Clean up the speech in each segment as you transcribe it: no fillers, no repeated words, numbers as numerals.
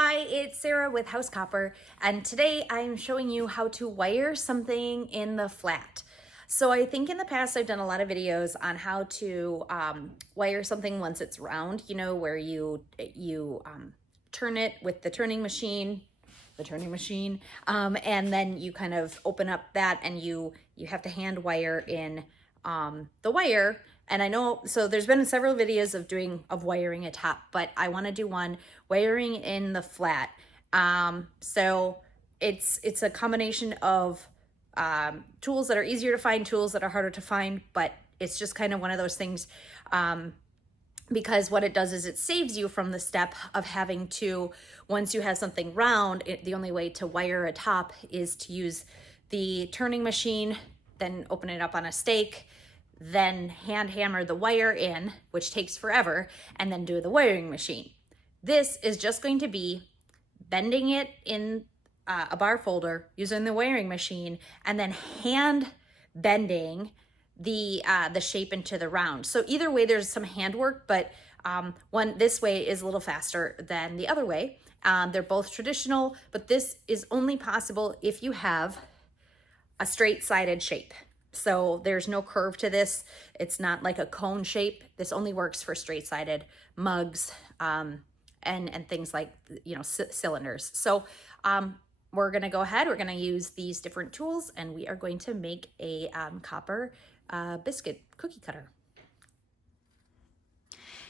Hi, it's Sarah with House Copper, and today I'm showing you how to wire something in the flat. So I think in the past I've done a lot of videos on how to wire something once it's round, you know, where you turn it with the turning machine, and then you kind of open up that and you have to hand wire in the wire. And I know, so there's been several videos of wiring a top, but I want to do one wiring in the flat. So it's a combination of tools that are easier to find, tools that are harder to find, but it's just kind of one of those things, because what it does is it saves you from the step of having to, once you have something round, the only way to wire a top is to use the turning machine, then open it up on a stake, then hand hammer the wire in, which takes forever, and then do the wiring machine. This is just going to be bending it in a bar folder using the wiring machine, and then hand bending the shape into the round. So either way, there's some handwork, but this way is a little faster than the other way. They're both traditional, but this is only possible if you have a straight-sided shape. So there's no curve to this. It's not like a cone shape. This only works for straight-sided mugs and things like, you know, cylinders. So we're gonna go ahead, we're gonna use these different tools, and we are going to make a copper biscuit cookie cutter.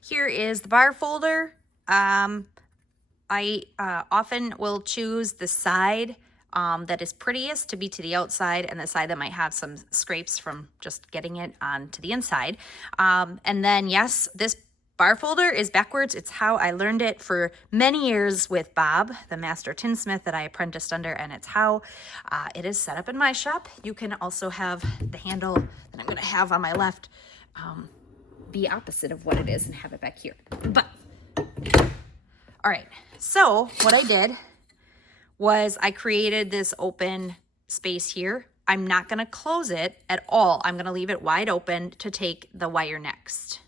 Here is the bar folder. I often will choose the side that is prettiest to be to the outside, and the side that might have some scrapes from just getting it onto the inside. And then yes, this bar folder is backwards. It's how I learned it for many years with Bob, the master tinsmith that I apprenticed under, and it's how it is set up in my shop. You can also have the handle that I'm gonna have on my left be opposite of what it is and have it back here. But, all right, so what I did was I created this open space here. I'm not gonna close it at all. I'm gonna leave it wide open to take the wire next.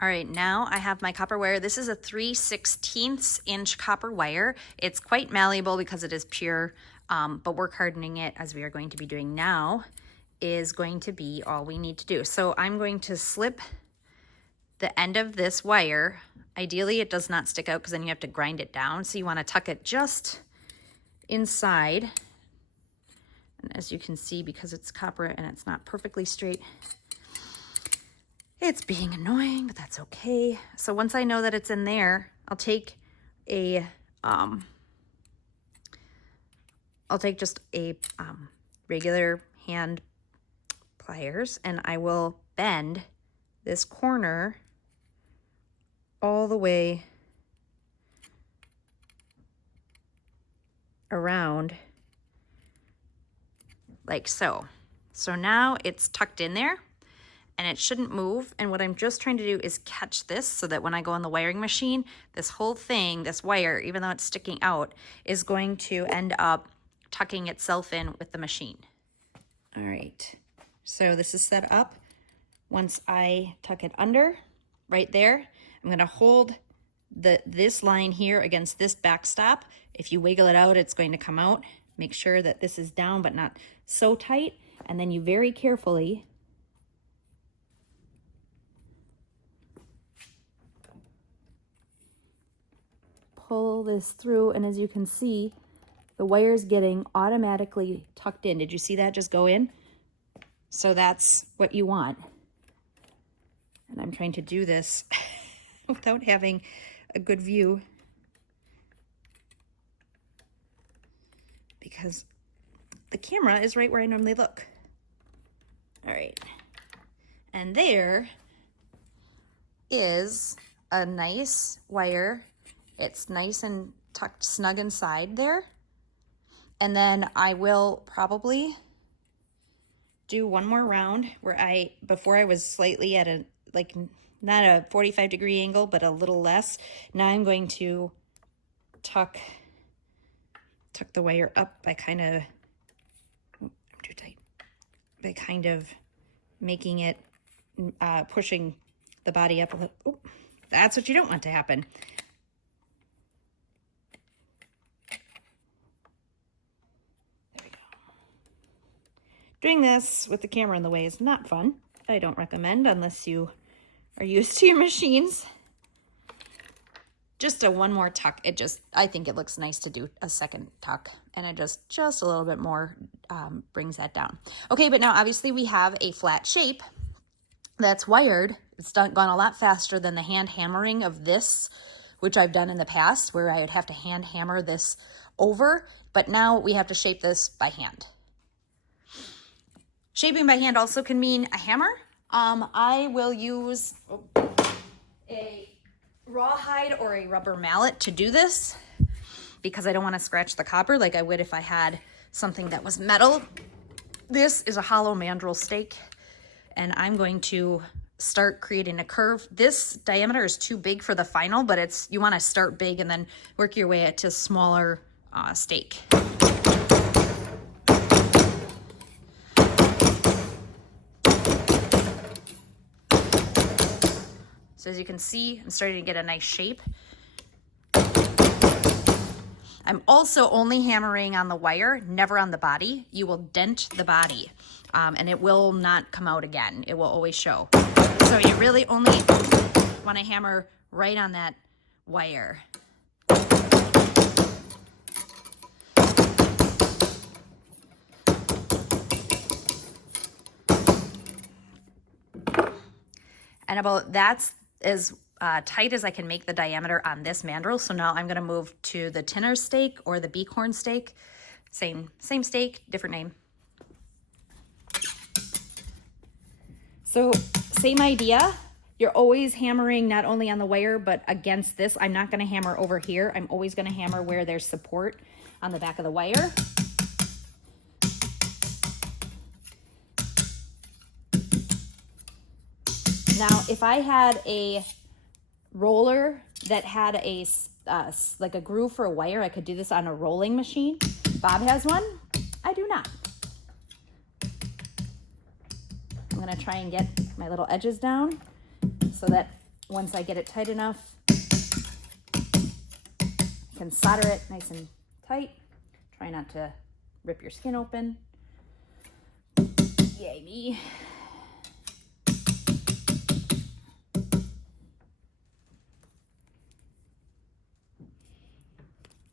All right, now I have my copper wire. This is a 3/16 inch copper wire. It's quite malleable because it is pure, but work hardening it, as we are going to be doing now, is going to be all we need to do. So I'm going to slip the end of this wire. Ideally, it does not stick out because then you have to grind it down. So you want to tuck it just inside. And as you can see, because it's copper and it's not perfectly straight, it's being annoying, but that's okay. So once I know that it's in there, I'll take just a regular hand pliers, and I will bend this corner all the way around like so. So now it's tucked in there and it shouldn't move. And what I'm just trying to do is catch this so that when I go on the wiring machine, this whole thing, this wire, even though it's sticking out, is going to end up tucking itself in with the machine. All right, so this is set up. Once I tuck it under, right there, I'm gonna hold this line here against this backstop. If you wiggle it out, it's going to come out. Make sure that this is down, but not so tight. And then you very carefully pull this through. And as you can see, the wire's getting automatically tucked in. Did you see that just go in? So that's what you want. And I'm trying to do this without having a good view because the camera is right where I normally look. All right. And there is a nice wire. It's nice and tucked snug inside there. And then I will probably do one more round where before I was slightly at a, like, not a 45-degree angle, but a little less. Now I'm going to tuck the wire up by kind of, I'm too tight, by kind of making it, pushing the body up a little. Oh, that's what you don't want to happen. Doing this with the camera in the way is not fun. I don't recommend unless you are used to your machines. Just a one more tuck. I think it looks nice to do a second tuck, and it just a little bit more brings that down. Okay, but now obviously we have a flat shape that's wired. It's gone a lot faster than the hand hammering of this, which I've done in the past, where I would have to hand hammer this over, but now we have to shape this by hand. Shaping by hand also can mean a hammer. I will use a rawhide or a rubber mallet to do this because I don't want to scratch the copper like I would if I had something that was metal. This is a hollow mandrel stake, and I'm going to start creating a curve. This diameter is too big for the final, but you want to start big and then work your way to smaller stake. So as you can see, I'm starting to get a nice shape. I'm also only hammering on the wire, never on the body. You will dent the body, and it will not come out again. It will always show. So you really only want to hammer right on that wire. And that's as tight as I can make the diameter on this mandrel. So now I'm going to move to the tinner stake or the beakhorn stake. Same stake, different name. So same idea. You're always hammering not only on the wire, but against this. I'm not going to hammer over here. I'm always going to hammer where there's support on the back of the wire. Now, if I had a roller that had like a groove for a wire, I could do this on a rolling machine. Bob has one. I do not. I'm going to try and get my little edges down so that once I get it tight enough, I can solder it nice and tight. Try not to rip your skin open. Yay me.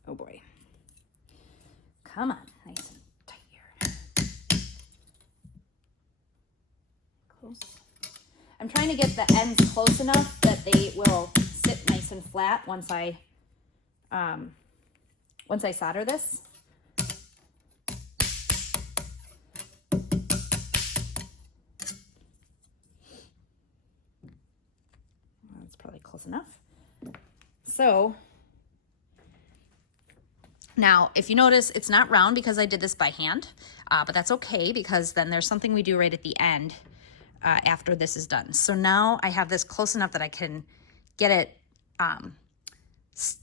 Oh boy. Come on, nice and tight here. Close. I'm trying to get the ends close enough that they will sit nice and flat once I solder this. That's probably close enough. So now, if you notice, it's not round because I did this by hand, but that's okay because then there's something we do right at the end after this is done. So now I have this close enough that I can get it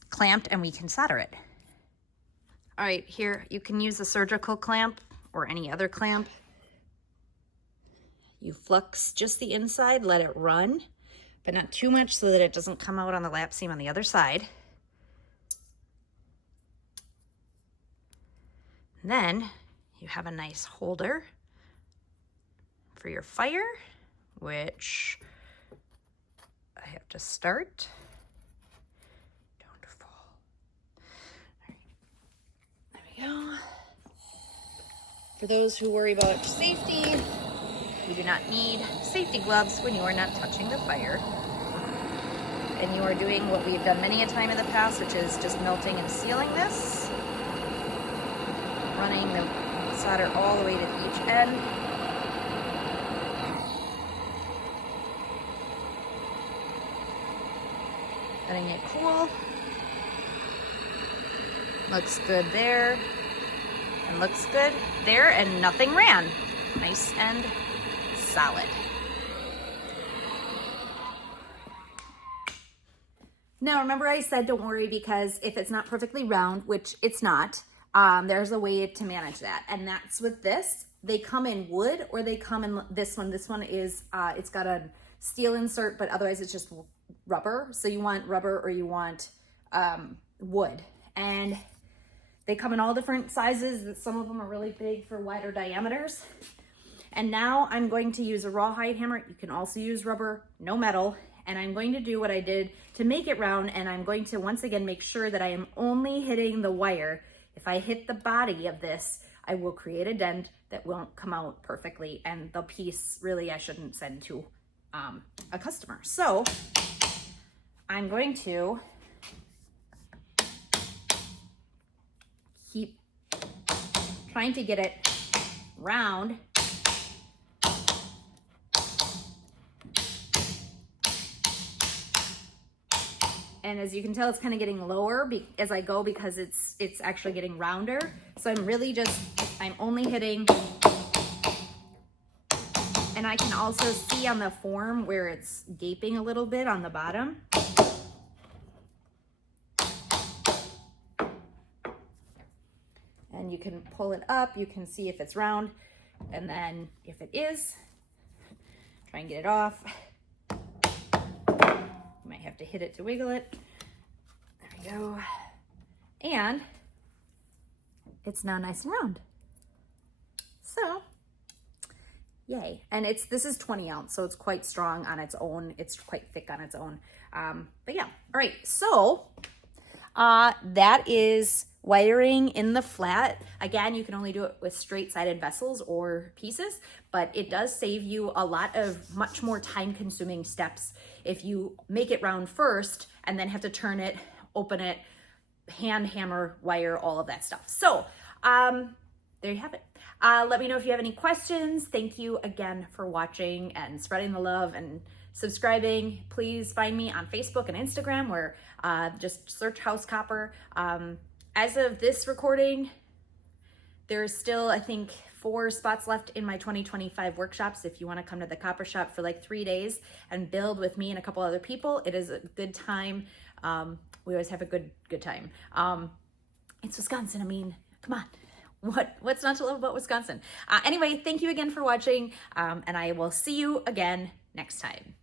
clamped and we can solder it. All right, here you can use a surgical clamp or any other clamp. You flux just the inside, let it run, but not too much so that it doesn't come out on the lap seam on the other side. And then you have a nice holder for your fire, which I have to start. Don't fall. All right. There we go. For those who worry about safety, you do not need safety gloves when you are not touching the fire. And you are doing what we've done many a time in the past, which is just melting and sealing this. Running the solder all the way to each end. Letting it cool. Looks good there. And looks good there, and nothing ran. Nice and solid. Now remember I said don't worry because if it's not perfectly round, which it's not, there's a way to manage that, and that's with this. They come in wood or they come in this one. This one is, it's got a steel insert, but otherwise it's just rubber. So you want rubber or you want wood. And they come in all different sizes. Some of them are really big for wider diameters. And now I'm going to use a rawhide hammer. You can also use rubber, no metal. And I'm going to do what I did to make it round, and I'm going to once again make sure that I am only hitting the wire. If I hit the body of this, I will create a dent that won't come out perfectly, and the piece really I shouldn't send to a customer. So I'm going to keep trying to get it round. And as you can tell, it's kind of getting lower as I go because it's actually getting rounder. So I'm only hitting, and I can also see on the form where it's gaping a little bit on the bottom. And you can pull it up, you can see if it's round, and then if it is, try and get it off. Might have to hit it to wiggle it. There we go. And it's now nice and round. So, yay. And this is 20 ounce, so it's quite strong on its own. It's quite thick on its own. But yeah, all right. So that is wiring in the flat. Again, you can only do it with straight-sided vessels or pieces, but it does save you a lot of much more time-consuming steps if you make it round first and then have to turn it, open it, hand hammer, wire, all of that stuff. So there you have it. Let me know if you have any questions. Thank you again for watching and spreading the love and subscribing. Please find me on Facebook and Instagram, where just search House Copper. As of this recording, there's still, I think, 4 spots left in my 2025 workshops. If you want to come to the Copper Shop for like 3 days and build with me and a couple other people, it is a good time. We always have a good time. It's Wisconsin. I mean, come on. What's not to love about Wisconsin? Anyway, thank you again for watching, and I will see you again next time.